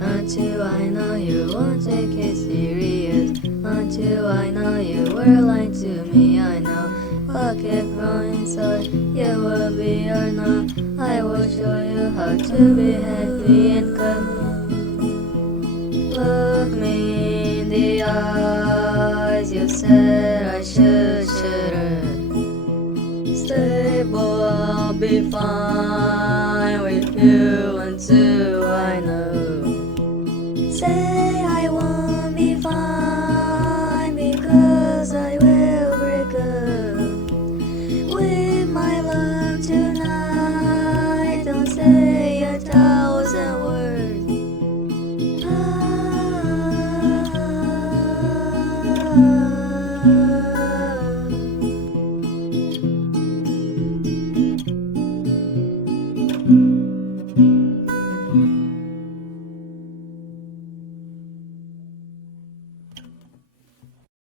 Until I know you won't take it serious. Until I know you were lying to me, I know. Pocket from inside, you will be or not. I will show you how to be happy and calm. Look me in the eyes, you said I shouldn't. Stay, boy, I'll be fine.